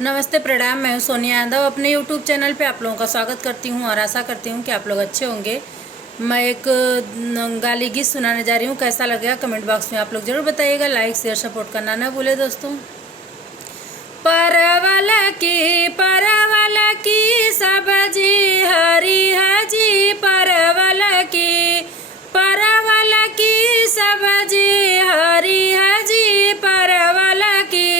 नमस्ते प्रणाम। मैं हूं सोनिया यादव। अपने यूट्यूब चैनल पे आप लोगों का स्वागत करती हूं और आशा करती हूं कि आप लोग अच्छे होंगे। मैं एक गाली गीत सुनाने जा रही हूं। कैसा लगेगा कमेंट बॉक्स में आप लोग जरूर बताइएगा। लाइक शेयर सपोर्ट करना ना भूले दोस्तों। परवल की सब्जी हरी है जी। परवल की सब्जी हरी है जी। परवल की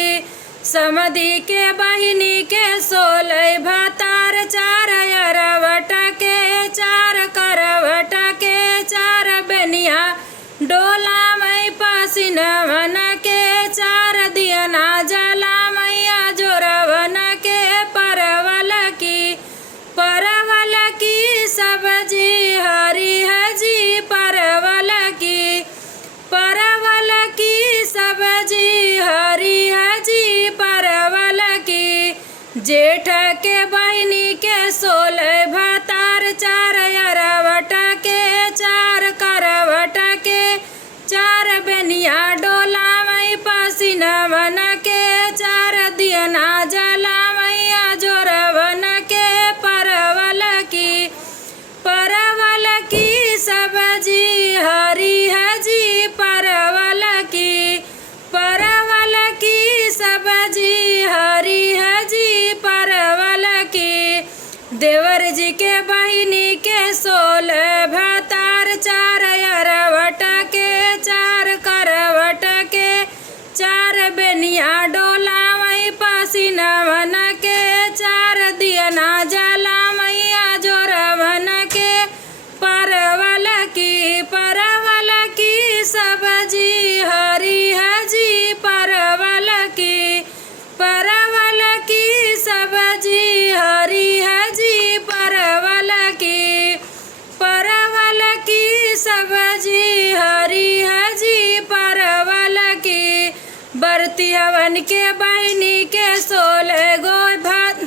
समधी के बहिनी के सोलह भातार चार अरवट के चार करवट के चार बेनिया डोला मई पसीन मन के चार दियना जला मैया जोरवन के। परवल की सब्जी हरी है जी। परवल की सब्जी हरी है जी। परवल की जेठ के बहिनी के सोलह भातार चार अरवट के चार करवट के चार बेनिया डोला मई पसीन मन के चार दियना जला मैया जोरवन के। परवल की सब्जी हरी है जी। परवल की सब्जी हरी है जी। परवल की देवर जी के बहिनी के सोलह भातार चार अरवट के चार करवट के चार बेनिया डोला मई पसीन मन के चार दियना जला मैया जोरवन के। परवल की सब्जी हरी है जी। परवल की सब्जी हरी है जी। परवल की सब्जी हरी है जी। परवल की बरती हवन के बहिनी के सोलह गो भात